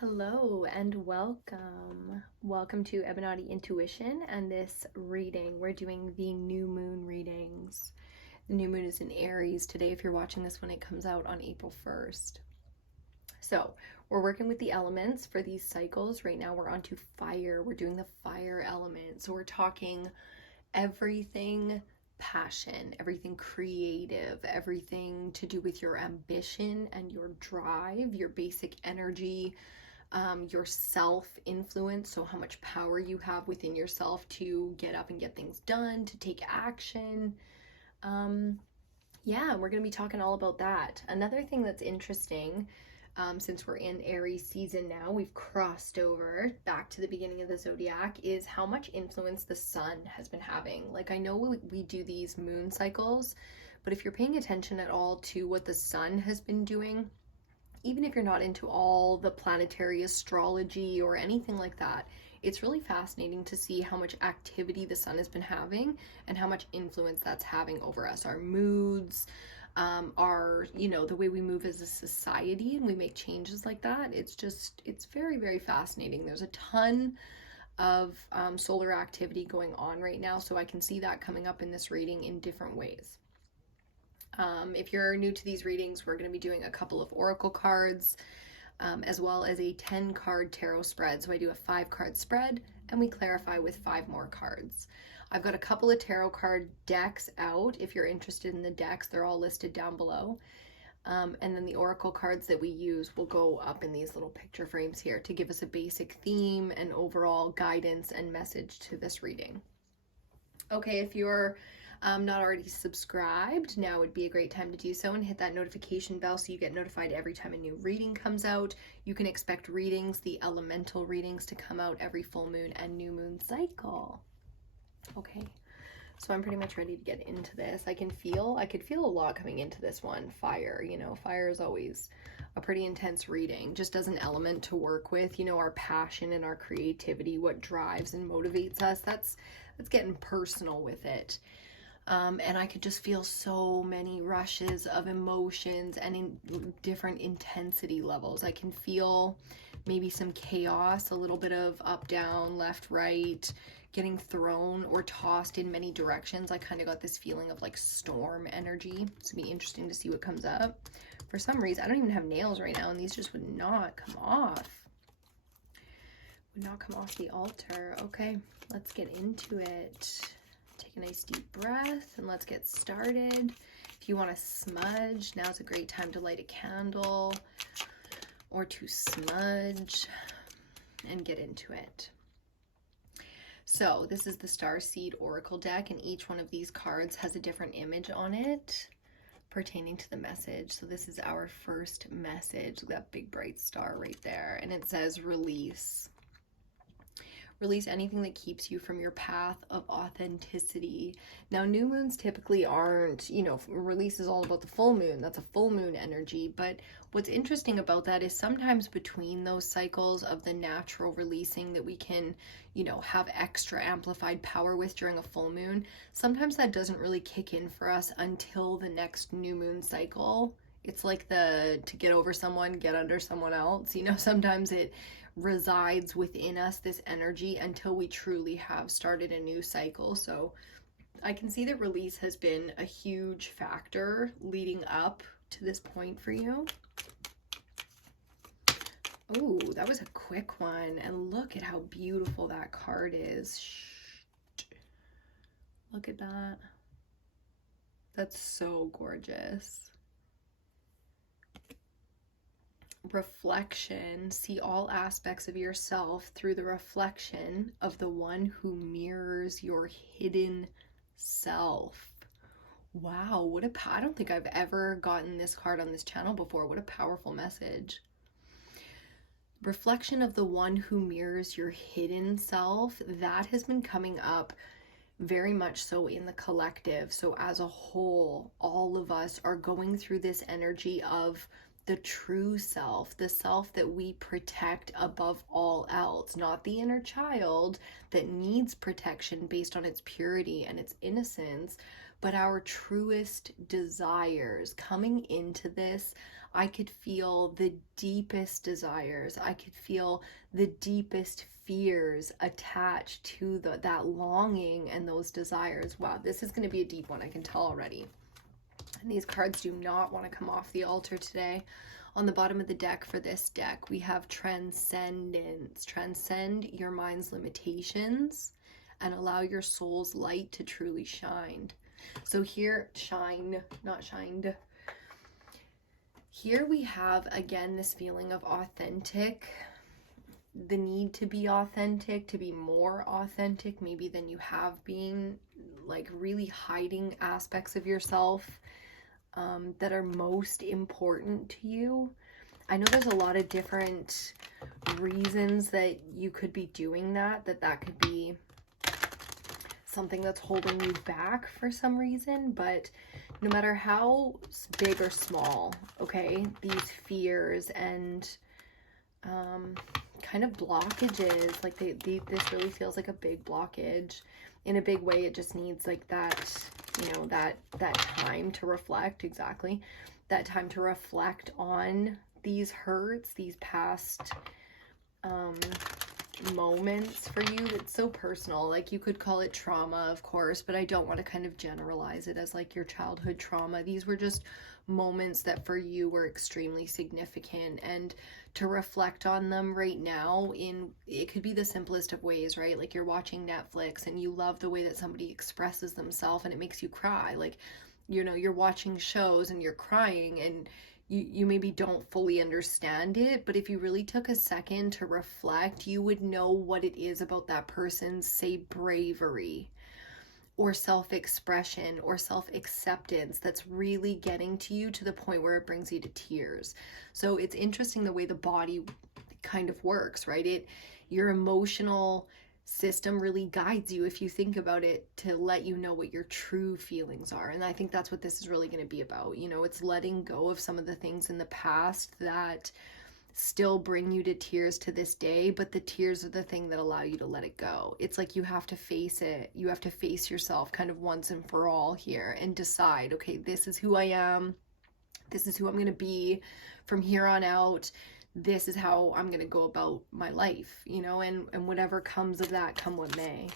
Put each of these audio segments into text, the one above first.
Hello and welcome. Welcome to EBINOTTIintuition and this reading. We're doing the new moon readings. The new moon is in Aries today if you're watching this when it comes out on April 1st. So we're working with the elements for these cycles. Right now we're on to fire. We're doing the fire element. So we're talking everything passion, everything creative, everything to do with your ambition and your drive, your basic energy, your self-influence, so how much power you have within yourself to get up and get things done, to take action. Yeah, we're going to be talking all about that. Another thing that's interesting, since we're in Aries season now, we've crossed over back to the beginning of the zodiac, is how much influence the sun has been having. Like, I know we do these moon cycles, but if you're paying attention at all to what the sun has been doing, even if you're not into all the planetary astrology or anything like that, it's really fascinating to see how much activity the sun has been having and how much influence that's having over us, our moods, the way we move as a society and we make changes like that. It's very, very fascinating. There's a ton of solar activity going on right now, so I can see that coming up in this reading in different ways. If you're new to these readings, we're going to be doing a couple of oracle cards, as well as a 10-card tarot spread. So I do a 5-card spread and we clarify with 5 more cards. I've got a couple of tarot card decks out. If you're interested in the decks, they're all listed down below. And then the oracle cards that we use will go up in these little picture frames here to give us a basic theme and overall guidance and message to this reading. Okay, if you're not already subscribed, now would be a great time to do so and hit that notification bell so you get notified every time a new reading comes out. You can expect readings, the elemental readings, to come out every full moon and new moon cycle. Okay, so I'm pretty much ready to get into this. I could feel a lot coming into this one. Fire, fire is always a pretty intense reading, just as an element to work with, our passion and our creativity, what drives and motivates us. That's getting personal with it. And I could just feel so many rushes of emotions and in different intensity levels. I can feel maybe some chaos, a little bit of up, down, left, right, getting thrown or tossed in many directions. I kind of got this feeling of like storm energy. So it'll be interesting to see what comes up. For some reason, I don't even have nails right now, and these just would not come off. Would not come off the altar. Okay, let's get into it. Take a nice deep breath and let's get started. If you want to smudge, now's a great time to light a candle or to smudge and get into it. So this is the Starseed Oracle deck, and each one of these cards has a different image on it pertaining to the message. So this is our first message, that big bright star right there, and it says release. Release anything that keeps you from your path of authenticity. Now, new moons typically aren't, release is all about the full moon. That's a full moon energy. But what's interesting about that is sometimes between those cycles of the natural releasing that we can, have extra amplified power with during a full moon, sometimes that doesn't really kick in for us until the next new moon cycle. It's like to get over someone, get under someone else. Sometimes it resides within us, this energy, until we truly have started a new cycle. So I can see that release has been a huge factor leading up to this point for you. Oh, that was a quick one. And look at how beautiful that card is. Shh. Look at that. That's so gorgeous. Reflection. See all aspects of yourself through the reflection of the one who mirrors your hidden self. Wow, I don't think I've ever gotten this card on this channel before. What a powerful message. Reflection of the one who mirrors your hidden self. That has been coming up very much so in the collective. So as a whole, all of us are going through this energy of the true self, the self that we protect above all else, not the inner child that needs protection based on its purity and its innocence, but our truest desires. Coming into this, I could feel the deepest desires. I could feel the deepest fears attached to that longing and those desires. Wow, this is going to be a deep one, I can tell already. And these cards do not want to come off the altar today. On the bottom of the deck for this deck, we have transcendence. Transcend your mind's limitations and allow your soul's light to truly shine. So here, shine, not shined. Here we have, again, this feeling of authentic, the need to be authentic, to be more authentic maybe than you have been, like really hiding aspects of yourself that are most important to you. I know there's a lot of different reasons that you could be doing that could be something that's holding you back for some reason, but no matter how big or small, okay, these fears and kind of blockages, like this really feels like a big blockage. In a big way, it just needs like that, you know, that time to reflect, exactly, that time to reflect on these hurts, these past moments for you. It's so personal. Like, you could call it trauma, of course, but I don't want to kind of generalize it as like your childhood trauma. These were just moments that for you were extremely significant, and to reflect on them right now, it could be the simplest of ways, right? Like, you're watching Netflix and you love the way that somebody expresses themselves and it makes you cry. Like, you know, you're watching shows and you're crying and you maybe don't fully understand it, but if you really took a second to reflect, you would know what it is about that person's, say, bravery or self-expression or self-acceptance that's really getting to you to the point where it brings you to tears. So it's interesting the way the body kind of works, right? Your emotional system really guides you, if you think about it, to let you know what your true feelings are. And I think that's what this is really going to be about. You know, it's letting go of some of the things in the past that still bring you to tears to this day, but the tears are the thing that allow you to let it go. It's like you have to face it. You have to face yourself kind of once and for all here and decide, okay, this is who I am. This is who I'm going to be from here on out. This is how I'm going to go about my life, you know, and whatever comes of that, come what may.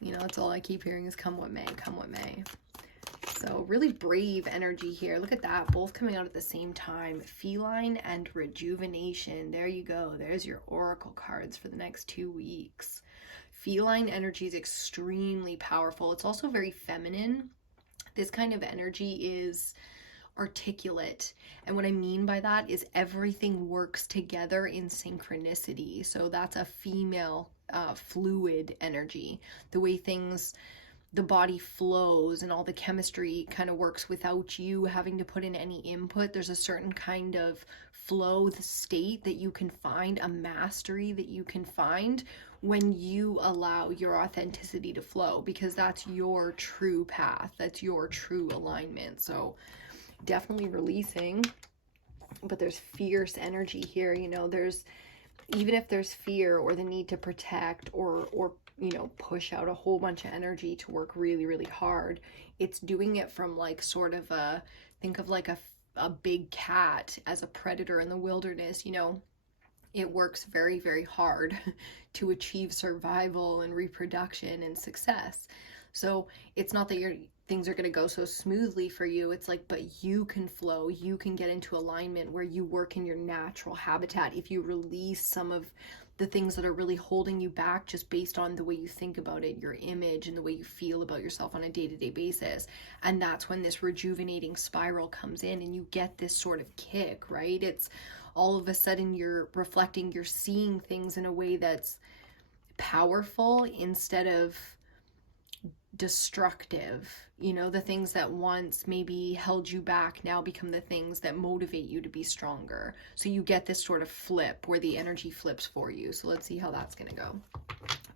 You know, that's all I keep hearing is come what may, come what may. So really brave energy here. Look at that, both coming out at the same time. Feline and rejuvenation. There you go. There's your oracle cards for the next 2 weeks. Feline energy is extremely powerful. It's also very feminine. This kind of energy is articulate, and what I mean by that is everything works together in synchronicity. So that's a female fluid energy. The way the body flows and all the chemistry kind of works without you having to put in any input. There's a certain kind of flow, the state that you can find, a mastery that you can find when you allow your authenticity to flow, because that's your true path, that's your true alignment. So definitely releasing, but there's fierce energy here. You know, even if there's fear or the need to protect or you know, push out a whole bunch of energy to work really, really hard, it's doing it from like sort of think of like a big cat as a predator in the wilderness. You know, it works very, very hard to achieve survival and reproduction and success. So it's not that things are going to go so smoothly for you. It's like, but you can flow, you can get into alignment where you work in your natural habitat if you release some of the things that are really holding you back just based on the way you think about it, your image, and the way you feel about yourself on a day-to-day basis. And that's when this rejuvenating spiral comes in and you get this sort of kick, right? It's all of a sudden you're reflecting, you're seeing things in a way that's powerful instead of destructive. You know, the things that once maybe held you back now become the things that motivate you to be stronger. So you get this sort of flip where the energy flips for you. So let's see how that's gonna go.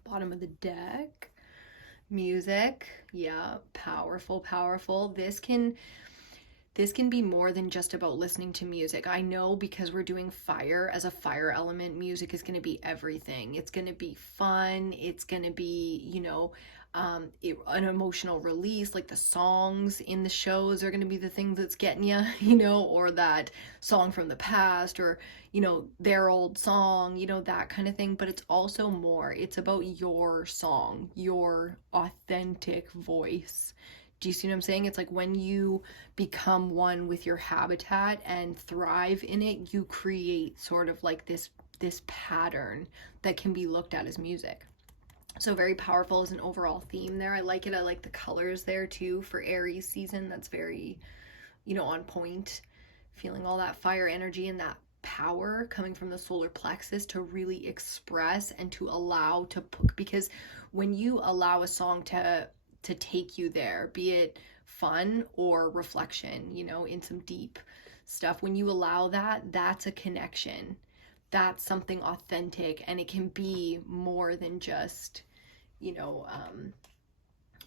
Bottom of the deck, music. Yeah, powerful, powerful. This can be more than just about listening to music. I know, because we're doing fire, as a fire element, music is going to be everything. It's going to be fun. It's going to be, you know, an emotional release, like the songs in the shows are going to be the thing that's getting you, you know, or that song from the past, or, you know, their old song, you know, that kind of thing. But it's also more, it's about your song, your authentic voice. Do you see what I'm saying? It's like when you become one with your habitat and thrive in it, you create sort of like this pattern that can be looked at as music. So very powerful as an overall theme there. I like it. I like the colors there too for Aries season. That's very, you know, on point. Feeling all that fire energy and that power coming from the solar plexus to really express and to allow to put, because when you allow a song to take you there, be it fun or reflection, you know, in some deep stuff, when you allow that, that's a connection. That's something authentic, and it can be more than just, you know,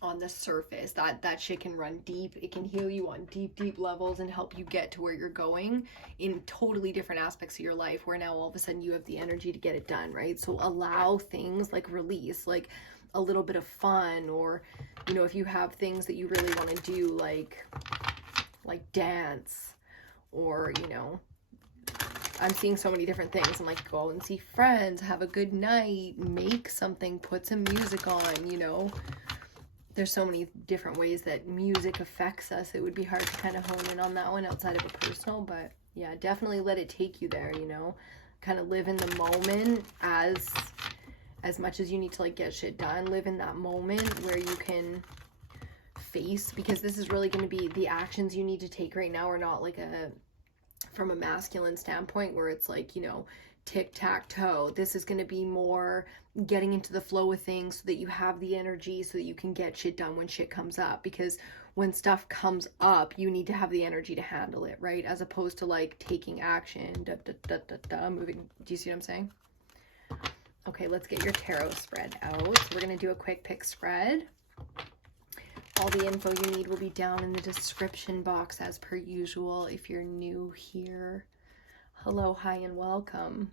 on the surface. That shit can run deep. It can heal you on deep levels and help you get to where you're going in totally different aspects of your life, where now all of a sudden you have the energy to get it done, right? So allow things like release, like a little bit of fun, or, you know, if you have things that you really want to do, like dance, or, you know, I'm seeing so many different things. I'm like, go and see friends, have a good night, make something, put some music on, you know. There's so many different ways that music affects us. It would be hard to kind of hone in on that one outside of a personal, but yeah, definitely let it take you there, you know. Kind of live in the moment as much as you need to like get shit done. Live in that moment where you can face, because this is really going to be the actions you need to take right now are not like from a masculine standpoint where it's like, you know, tic-tac-toe. This is going to be more getting into the flow of things so that you have the energy so that you can get shit done when shit comes up, because when stuff comes up, you need to have the energy to handle it, right? As opposed to like taking action, moving. Do you see what I'm saying? Okay, let's get your tarot spread out. So we're going to do a quick pick spread. All the info you need will be down in the description box as per usual if you're new here. Hello, hi, and welcome.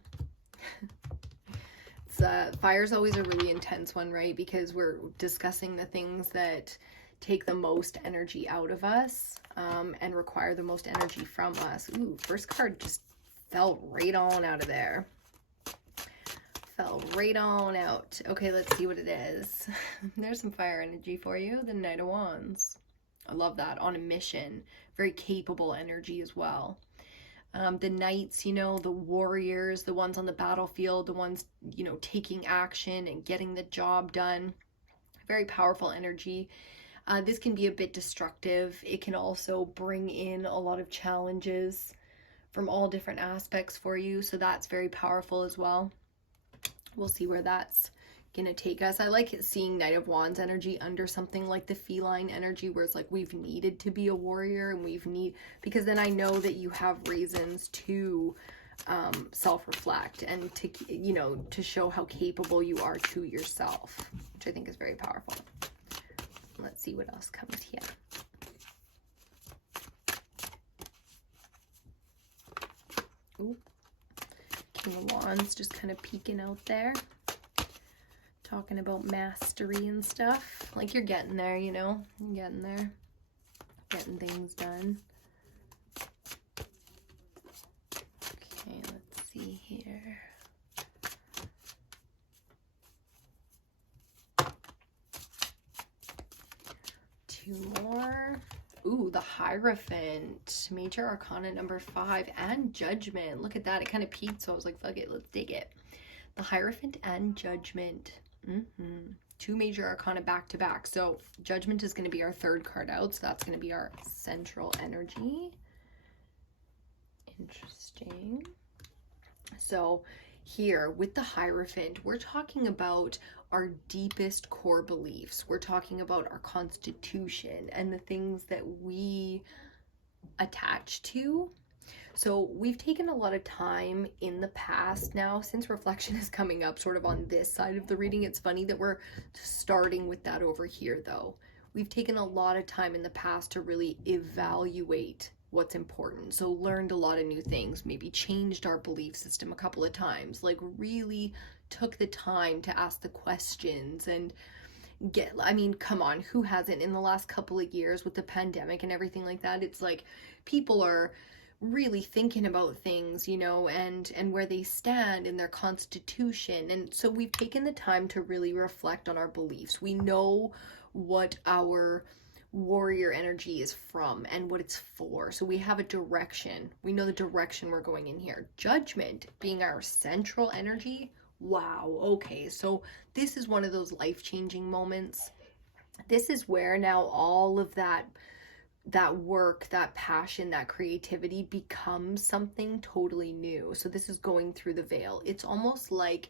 Fire's always a really intense one, right? Because we're discussing the things that take the most energy out of us and require the most energy from us. Ooh, first card just fell right on out of there. Fell right on out. Okay, let's see what it is. There's some fire energy for you. The Knight of Wands. I love that. On a mission. Very capable energy as well. The knights, you know, the warriors, the ones on the battlefield, the ones, you know, taking action and getting the job done. Very powerful energy. This can be a bit destructive. It can also bring in a lot of challenges from all different aspects for you. So that's very powerful as well. We'll see where that's gonna take us. I like seeing Knight of Wands energy under something like the feline energy, where it's like we've needed to be a warrior, and because then I know that you have reasons to self-reflect and to, you know, to show how capable you are to yourself, which I think is very powerful. Let's see what else comes here. Ooh. King of Wands just kind of peeking out there, talking about mastery and stuff. Like you're getting there, you know, you're getting there, getting things done. Okay, let's see here. Two more. Ooh, the Hierophant, Major Arcana number 5, and Judgment. Look at that. It kind of peaked, so I was like, fuck it, let's dig it. The Hierophant and Judgment. Two Major Arcana back to back. So Judgment is going to be our third card out, so that's going to be our central energy. Interesting. So here with the Hierophant, we're talking about our deepest core beliefs. We're talking about our constitution and the things that we attach to. So we've taken a lot of time in the past now, since reflection is coming up sort of on this side of the reading. It's funny that we're starting with that over here though. We've taken a lot of time in the past to really evaluate what's important. So learned a lot of new things, maybe changed our belief system a couple of times, like really took the time to ask the questions and, I mean, come on, who hasn't in the last couple of years with the pandemic and everything like that? It's like people are really thinking about things, you know, and where they stand in their constitution. And so we've taken the time to really reflect on our beliefs. We know what our warrior energy is from and what it's for. So we have a direction. We know the direction we're going in here. Judgment being our central energy. Wow, okay, so this is one of those life-changing moments. This is where now all of that work, that passion, that creativity becomes something totally new. So this is going through the veil. It's almost like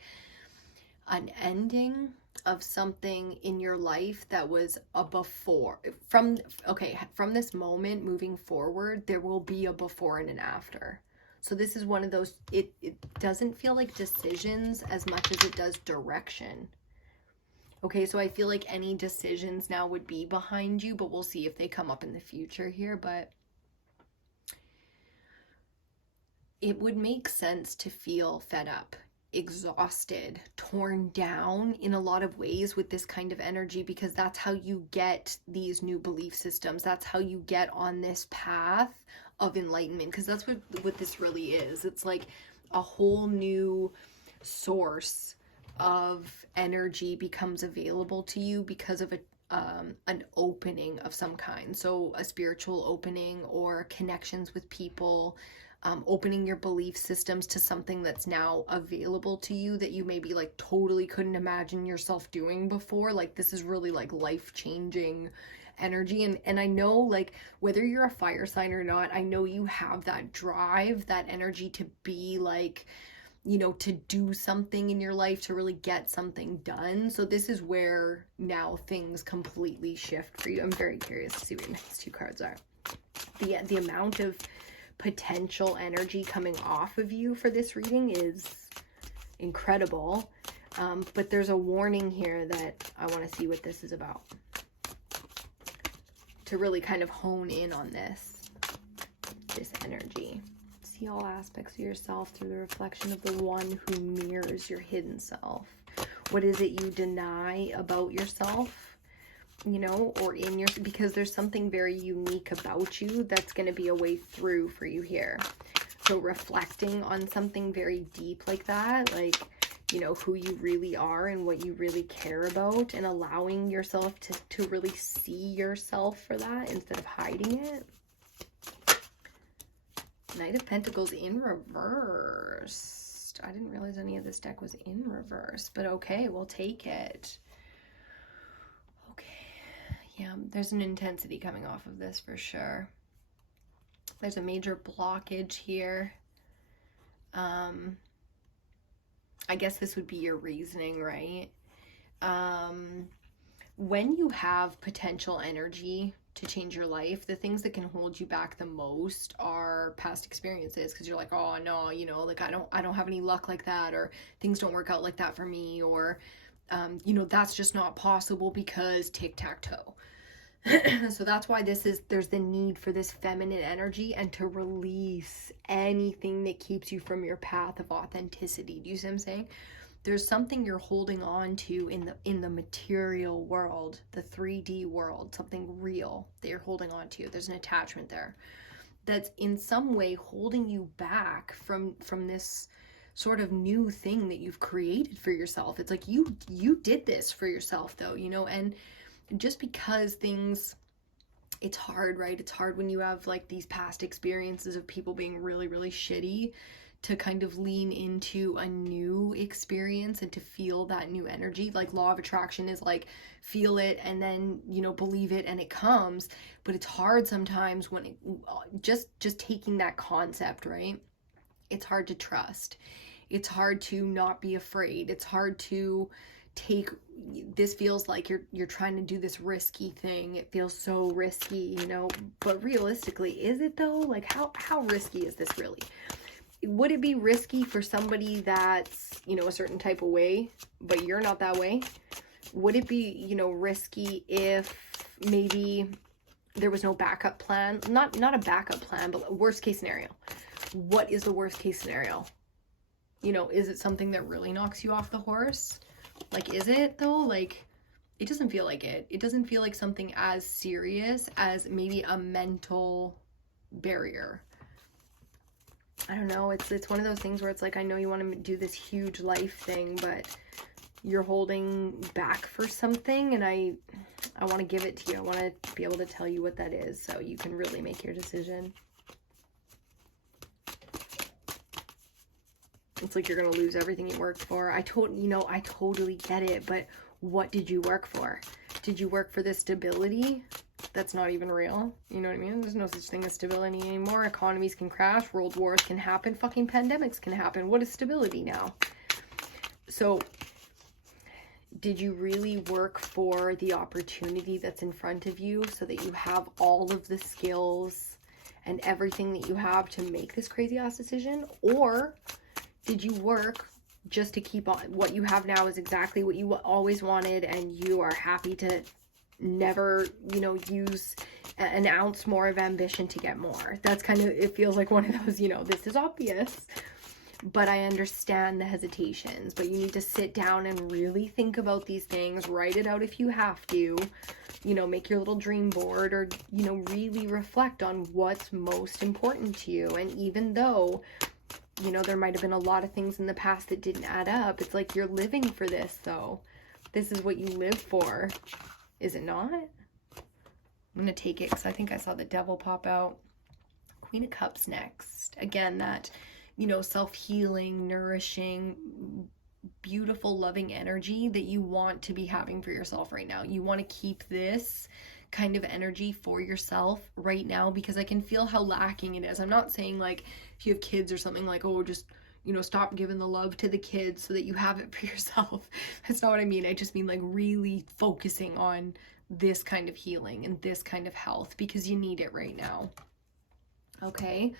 an ending of something in your life that was a before. From this moment moving forward, there will be a before and an after. So this is one of those, it doesn't feel like decisions as much as it does direction. Okay, so I feel like any decisions now would be behind you, but we'll see if they come up in the future here. But it would make sense to feel fed up, exhausted, torn down in a lot of ways with this kind of energy, because that's how you get these new belief systems. That's how you get on this path of enlightenment, because that's what this really is. It's like a whole new source of energy becomes available to you because of an opening of some kind. So a spiritual opening or connections with people, opening your belief systems to something that's now available to you that you maybe like totally couldn't imagine yourself doing before. Like this is really like life-changing energy. And I know, like, whether you're a fire sign or not, I know you have that drive, that energy to be like, you know, to do something in your life, to really get something done. So this is where now things completely shift for you. I'm very curious to see what your next two cards are. The amount of potential energy coming off of you for this reading is incredible. But there's a warning here that I want to see what this is about, to really kind of hone in on this energy. See all aspects of yourself through the reflection of the one who mirrors your hidden self. What is it you deny about yourself, you know, or in your, because there's something very unique about you that's going to be a way through for you here. So reflecting on something very deep like that, like, you know, who you really are and what you really care about, and allowing yourself to really see yourself for that instead of hiding it. Knight of Pentacles in reverse. I didn't realize any of this deck was in reverse, but okay, we'll take it. Okay, yeah, there's an intensity coming off of this for sure. There's a major blockage here. I guess this would be your reasoning, right? When you have potential energy to change your life, the things that can hold you back the most are past experiences, because you're like, oh no, you know, like I don't have any luck like that, or things don't work out like that for me, or you know, that's just not possible because tic-tac-toe. So that's why there's the need for this feminine energy and to release anything that keeps you from your path of authenticity. Do you see what I'm saying? There's something you're holding on to in the material world, the 3D world, something real that you're holding on to. There's an attachment there that's in some way holding you back from this sort of new thing that you've created for yourself. It's like you did this for yourself though, you know, and just because things, it's hard, right? It's hard when you have like these past experiences of people being really, really shitty, to kind of lean into a new experience and to feel that new energy. Like law of attraction is like, feel it and then, you know, believe it and it comes. But it's hard sometimes when just taking that concept, right? It's hard to trust. It's hard to not be afraid. It's hard to take, this feels like you're trying to do this risky thing. It feels so risky, you know, but realistically, is it though? Like how risky is this really? Would it be risky for somebody that's, you know, a certain type of way, but you're not that way? Would it be, you know, risky if maybe there was no backup plan? Not a backup plan, but worst case scenario. What is the worst case scenario? You know, is it something that really knocks you off the horse? Like, is it though? Like, it doesn't feel like it. It doesn't feel like something as serious as maybe a mental barrier. I don't know. It's one of those things where it's like, I know you want to do this huge life thing, but you're holding back for something, and I want to give it to you. I want to be able to tell you what that is so you can really make your decision. It's like you're going to lose everything you worked for. I totally get it, but what did you work for? Did you work for this stability that's not even real? You know what I mean? There's no such thing as stability anymore. Economies can crash, world wars can happen, fucking pandemics can happen. What is stability now? So, did you really work for the opportunity that's in front of you so that you have all of the skills and everything that you have to make this crazy ass decision? Or did you work just to keep on what you have now is exactly what you always wanted, and you are happy to never, use an ounce more of ambition to get more? That's kind of, it feels like one of those, this is obvious, but I understand the hesitations. But you need to sit down and really think about these things, write it out if you have to, make your little dream board, or, really reflect on what's most important to you. And even though, there might have been a lot of things in the past that didn't add up, it's like you're living for this, though. This is what you live for. Is it not? I'm going to take it because I think I saw the Devil pop out. Queen of Cups next. Again, that, self-healing, nourishing, beautiful, loving energy that you want to be having for yourself right now. You want to keep this kind of energy for yourself right now, because I can feel how lacking it is. I'm not saying like if you have kids or something, like, oh, just, stop giving the love to the kids so that you have it for yourself. That's not what I mean. I just mean like really focusing on this kind of healing and this kind of health, because you need it right now. Okay,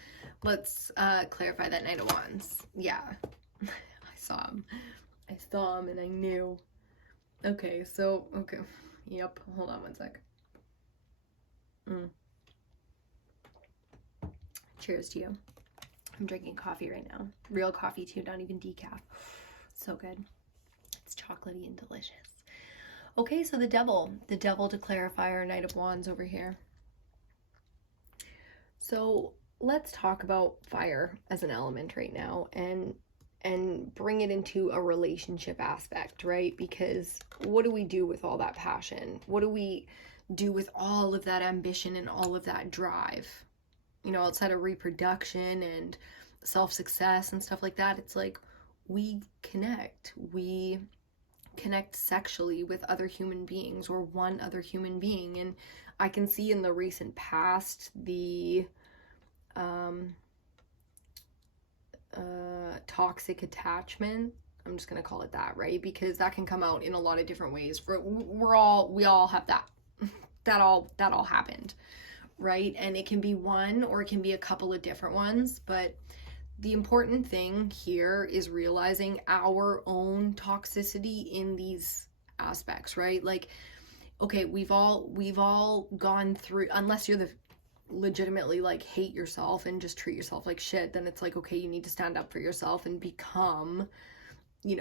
let's clarify that Knight of Wands. Yeah, I saw him and I knew. Okay, so, okay, yep, hold on one sec. Cheers to you. I'm drinking coffee right now. Real coffee too, not even decaf. So good. It's chocolatey and delicious. Okay, so the devil to clarify our Knight of Wands over here. So let's talk about fire as an element right now, and bring it into a relationship aspect, right? Because what do we do with all that passion? What do we do with all of that ambition and all of that drive? Outside of reproduction and self-success and stuff like that, it's like we connect sexually with other human beings, or one other human being. And I can see in the recent past the toxic attachment. I'm just gonna call it that, right? Because that can come out in a lot of different ways. We all have that. that all happened, right? And it can be one, or it can be a couple of different ones. But the important thing here is realizing our own toxicity in these aspects, right? Like, okay, we've all gone through, unless you're the legitimately like hate yourself and just treat yourself like shit, then it's like, okay, you need to stand up for yourself and become,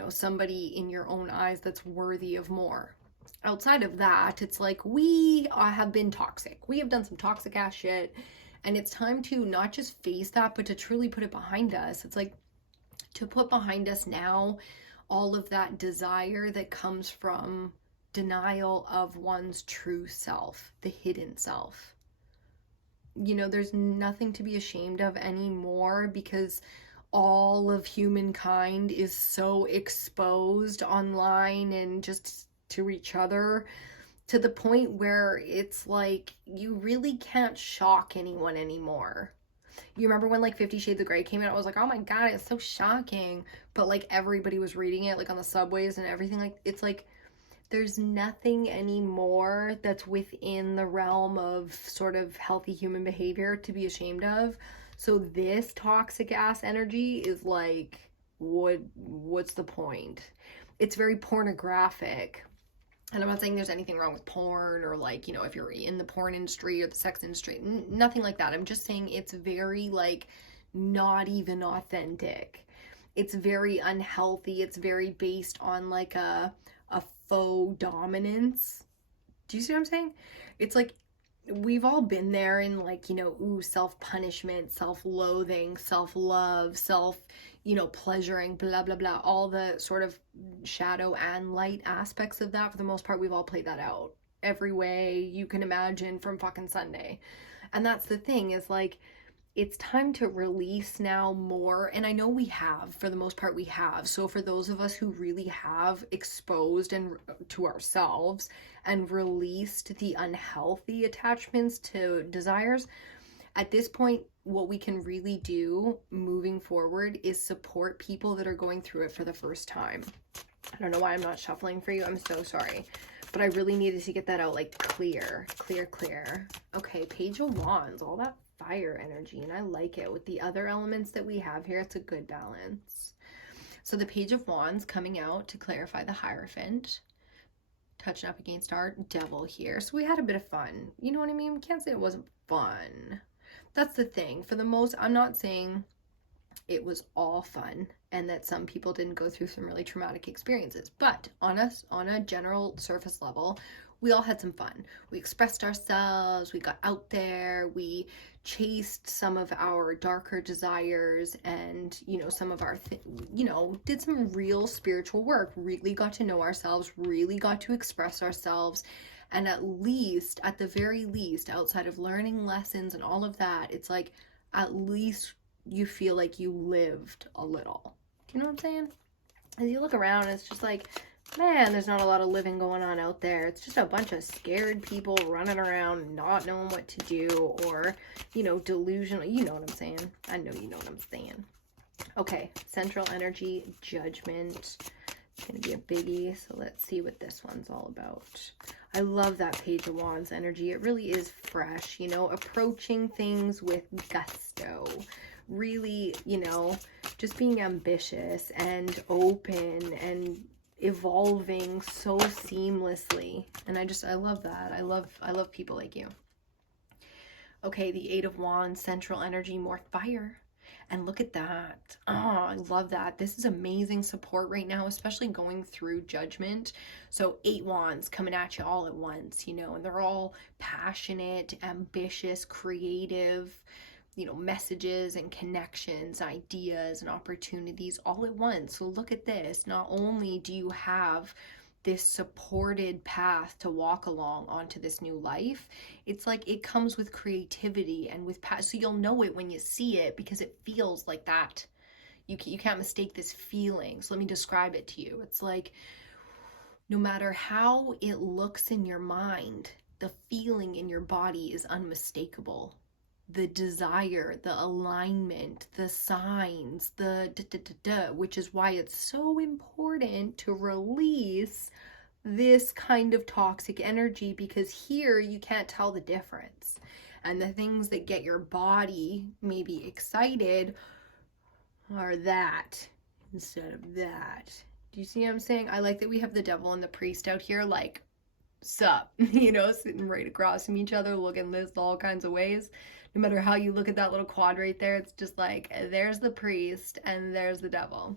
somebody in your own eyes that's worthy of more. Outside of that, it's like we have been toxic. We have done some toxic ass shit, and it's time to not just face that, but to truly put it behind us. It's like to put behind us now all of that desire that comes from denial of one's true self, the hidden self. There's nothing to be ashamed of anymore, because all of humankind is so exposed online and just to each other, to the point where it's like you really can't shock anyone anymore. You remember when like 50 Shades of Grey came out? I was like, oh my god, it's so shocking. But like everybody was reading it, like on the subways and everything. Like, it's like there's nothing anymore that's within the realm of sort of healthy human behavior to be ashamed of. So this toxic ass energy is like, what's the point? It's very pornographic. And I'm not saying there's anything wrong with porn, or like, if you're in the porn industry or the sex industry, nothing like that. I'm just saying it's very like not even authentic. It's very unhealthy. It's very based on like a a faux dominance. Do you see what I'm saying? It's like we've all been there in, like, you know, self-punishment, self-loathing, self-love, pleasuring, blah, blah, blah, all the sort of shadow and light aspects of that. For the most part, we've all played that out every way you can imagine from fucking Sunday. And that's the thing, is like, it's time to release now more. And I know we have, for the most part, we have. So for those of us who really have exposed and to ourselves and released the unhealthy attachments to desires, at this point, what we can really do moving forward is support people that are going through it for the first time. I don't know why I'm not shuffling for you. I'm so sorry. But I really needed to get that out, like, clear. Okay, Page of Wands, all that fire energy, and I like it. With the other elements that we have here, it's a good balance. So the Page of Wands coming out to clarify the Hierophant, touching up against our Devil here. So we had a bit of fun. You know what I mean? We can't say it wasn't fun. That's the thing. For the most, I'm not saying it was all fun and that some people didn't go through some really traumatic experiences, but on a general surface level, we all had some fun. We expressed ourselves, we got out there, we chased some of our darker desires, and, you know, some of our, did some real spiritual work, really got to know ourselves, really got to express ourselves. And at the very least, outside of learning lessons and all of that, it's like, at least you feel like you lived a little. You know what I'm saying? As you look around, it's just like, man, there's not a lot of living going on out there. It's just a bunch of scared people running around, not knowing what to do, or, delusional. You know what I'm saying? I know you know what I'm saying. Okay, central energy, judgment. It's going to be a biggie, so let's see what this one's all about. I love that Page of Wands energy. It really is fresh, approaching things with gusto. Really, just being ambitious and open and evolving so seamlessly. And I love that. I love people like you. Okay, the Eight of Wands, central energy, more fire. And look at that. Oh, I love that. This is amazing support right now, especially going through judgment. So 8 wands coming at you all at once, and they're all passionate, ambitious, creative, messages and connections, ideas and opportunities all at once. So look at this. Not only do you have this supported path to walk along onto this new life, it's like it comes with creativity and with so you'll know it when you see it, because it feels like that. You can't mistake this feeling. So let me describe it to you. It's like, no matter how it looks in your mind, the feeling in your body is unmistakable. The desire, the alignment, the signs, which is why it's so important to release this kind of toxic energy, because here you can't tell the difference. And the things that get your body maybe excited are that instead of that. Do you see what I'm saying? I like that we have the Devil and the Priest out here, like, sup, sitting right across from each other, looking this all kinds of ways. No matter how you look at that little quad right there, it's just like, there's the Priest and there's the Devil.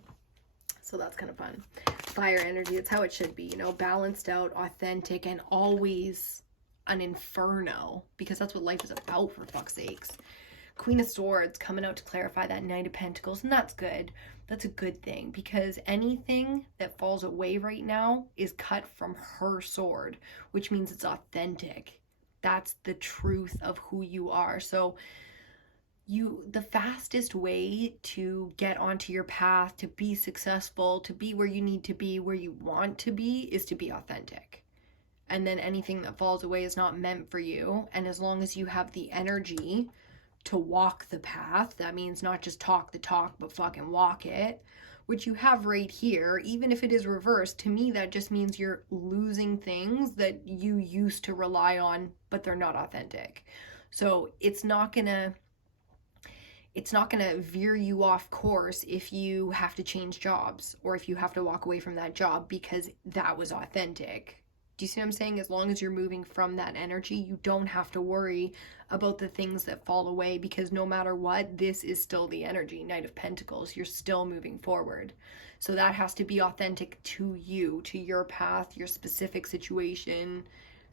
So that's kind of fun. Fire energy, it's how it should be, balanced out, authentic, and always an inferno, because that's what life is about, for fuck's sakes. Queen of Swords coming out to clarify that Knight of Pentacles, and that's good. That's a good thing, because anything that falls away right now is cut from her sword, which means it's authentic. That's the truth of who you are. So the fastest way to get onto your path, to be successful, to be where you need to be, where you want to be, is to be authentic. And then anything that falls away is not meant for you. And as long as you have the energy to walk the path, that means not just talk the talk, but fucking walk it, which you have right here. Even if it is reversed, to me that just means you're losing things that you used to rely on, but they're not authentic. So it's not gonna veer you off course if you have to change jobs, or if you have to walk away from that job because that was authentic. Do you see what I'm saying? As long as you're moving from that energy, you don't have to worry about the things that fall away, because no matter what, this is still the energy. Knight of Pentacles, you're still moving forward. So that has to be authentic to you, to your path, your specific situation.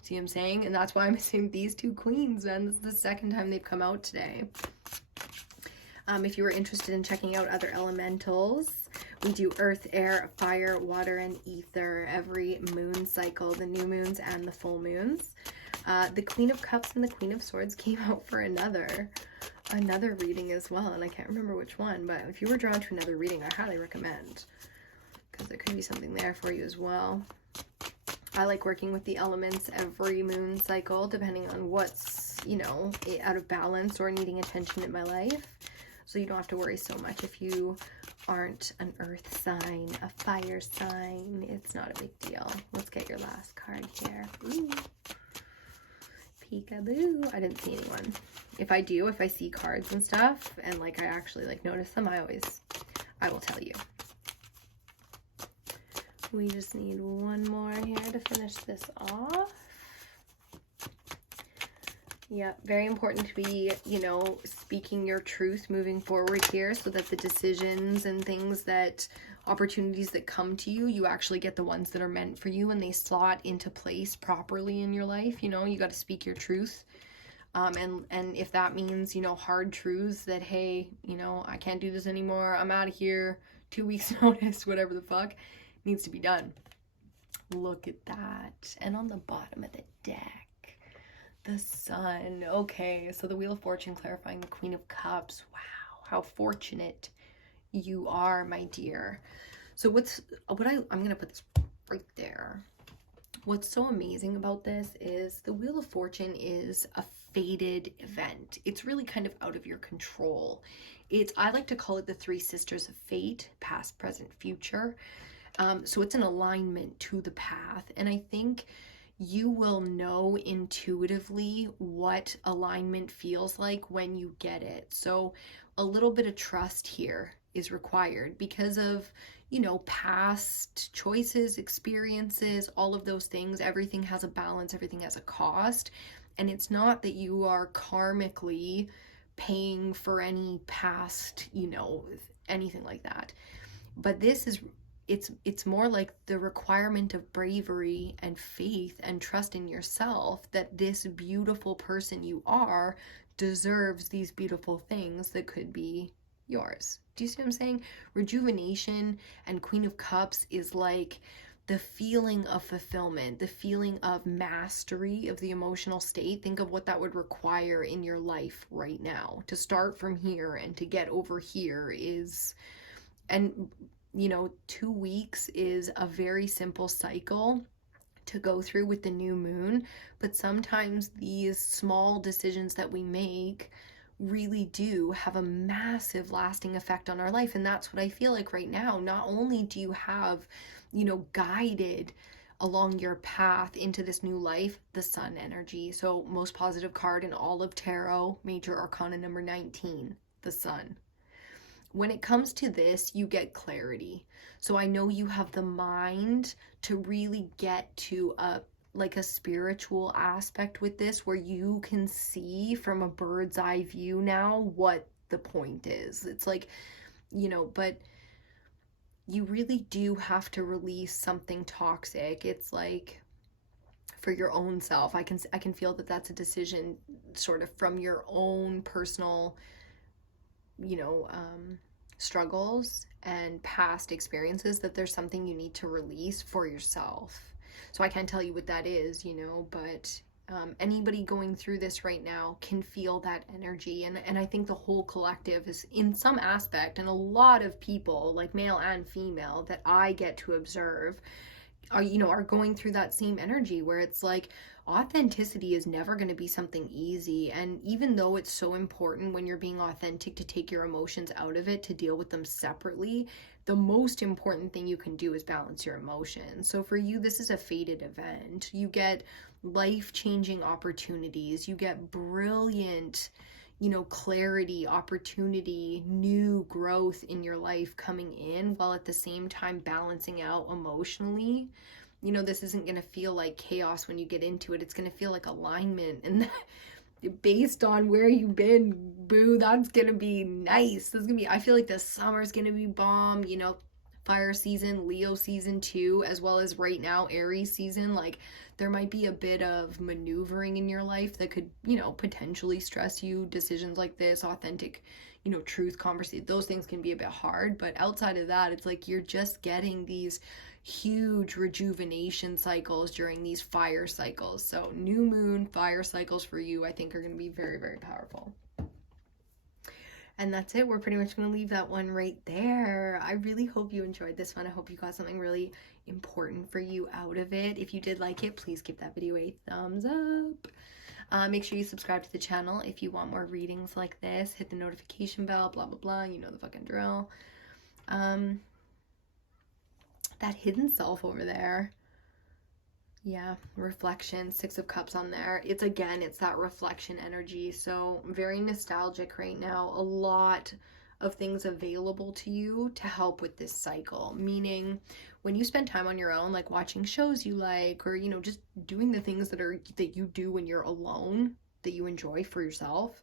See what I'm saying? And that's why I'm saying these two queens, man. This is the second time they've come out today. If you were interested in checking out other elementals, we do earth, air, fire, water, and ether every moon cycle, the new moons and the full moons. The Queen of Cups and the Queen of Swords came out for another reading as well, and I can't remember which one, but if you were drawn to another reading, I highly recommend, because there could be something there for you as well. I like working with the elements every moon cycle, depending on what's, you know, out of balance or needing attention in my life. So you don't have to worry so much if you aren't an earth sign, a fire sign. It's not a big deal. Let's get your last card here. Ooh. Peekaboo. I didn't see anyone. If I see cards and stuff and like I actually like notice them, I will tell you. We just need one more here to finish this off. Yeah, very important to be, you know, speaking your truth moving forward here, so that the decisions and things that, opportunities that come to you, you actually get the ones that are meant for you and they slot into place properly in your life. You know, you got to speak your truth. And if that means, you know, hard truths that, hey, you know, I can't do this anymore, I'm out of here, 2 weeks notice, whatever the fuck, needs to be done. Look at that. And on the bottom of the deck, the Sun. Okay, so the Wheel of Fortune clarifying the Queen of Cups. Wow, how fortunate you are, my dear. So I'm gonna put this right there. What's so amazing about this is the Wheel of Fortune is a fated event. It's really kind of out of your control. I like to call it the three sisters of fate, past, present, future. So it's an alignment to the path. And I think you will know intuitively what alignment feels like when you get it. So a little bit of trust here is required because of, you know, past choices, experiences, all of those things. Everything has a balance, everything has a cost. And it's not that you are karmically paying for any past, you know, anything like that. But this is, it's more like the requirement of bravery and faith and trust in yourself that this beautiful person you are deserves these beautiful things that could be yours. Do you see what I'm saying? Rejuvenation and Queen of Cups is like the feeling of fulfillment, the feeling of mastery of the emotional state. Think of what that would require in your life right now. To start from here and to get over here is, and you know, 2 weeks is a very simple cycle to go through with the new moon, but sometimes these small decisions that we make really do have a massive lasting effect on our life. And that's what I feel like right now. Not only do you have, you know, guided along your path into this new life, the Sun energy. So most positive card in all of tarot, major arcana number 19, the Sun. When it comes to this, you get clarity. So I know you have the mind to really get to a spiritual aspect with this, where you can see from a bird's eye view now what the point is. It's like, you know, but you really do have to release something toxic. It's like for your own self. I can feel that that's a decision sort of from your own personal, you know, struggles and past experiences, that there's something you need to release for yourself. So I can't tell you what that is, you know, but anybody going through this right now can feel that energy. And I think the whole collective is in some aspect, and a lot of people, like male and female, that I get to observe are going through that same energy, where it's like authenticity is never going to be something easy. And even though it's so important when you're being authentic to take your emotions out of it, to deal with them separately, the most important thing you can do is balance your emotions. So for you, this is a fated event. You get life-changing opportunities. You get brilliant, you know, clarity, opportunity, new growth in your life coming in, while at the same time balancing out emotionally. You know, this isn't going to feel like chaos when you get into it. It's going to feel like alignment. And based on where you've been, boo, that's going to be nice. I feel like the summer's going to be bomb, you know, fire season, Leo season 2, as well as right now Aries season, like there might be a bit of maneuvering in your life that could, you know, potentially stress you. Decisions like this, authentic, you know, truth conversation, those things can be a bit hard. But outside of that, it's like you're just getting these huge rejuvenation cycles during these fire cycles. So new moon fire cycles for you, I think, are going to be very, very powerful. And that's it. We're pretty much going to leave that one right there. I really hope you enjoyed this one. I hope you got something really important for you out of it. If you did like it, please give that video a thumbs up. Make sure you subscribe to the channel if you want more readings like this. Hit the notification bell, blah, blah, blah. You know the fucking drill. That hidden self over there. Yeah, reflection, 6 of Cups on there. It's that reflection energy. So very nostalgic right now. A lot of things available to you to help with this cycle. Meaning when you spend time on your own, like watching shows you like, or, you know, just doing the things that you do when you're alone, that you enjoy for yourself,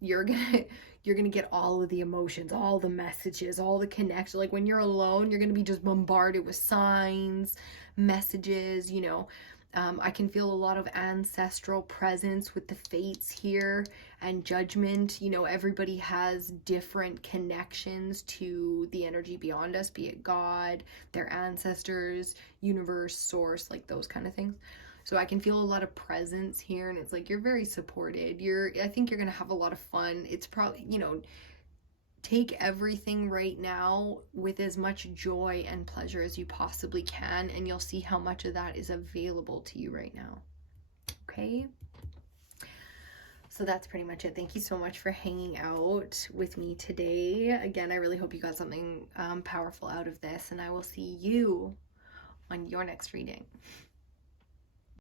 you're gonna get all of the emotions, all the messages, all the connections. Like when you're alone, you're gonna be just bombarded with signs, messages, you know. I can feel a lot of ancestral presence with the fates here and judgment. You know, everybody has different connections to the energy beyond us, be it God, their ancestors, universe, source, like those kind of things. So I can feel a lot of presence here, and it's like you're very supported. I think you're gonna have a lot of fun. It's probably, you know, take everything right now with as much joy and pleasure as you possibly can, and you'll see how much of that is available to you right now. Okay? So that's pretty much it. Thank you so much for hanging out with me today. Again, I really hope you got something powerful out of this, and I will see you on your next reading.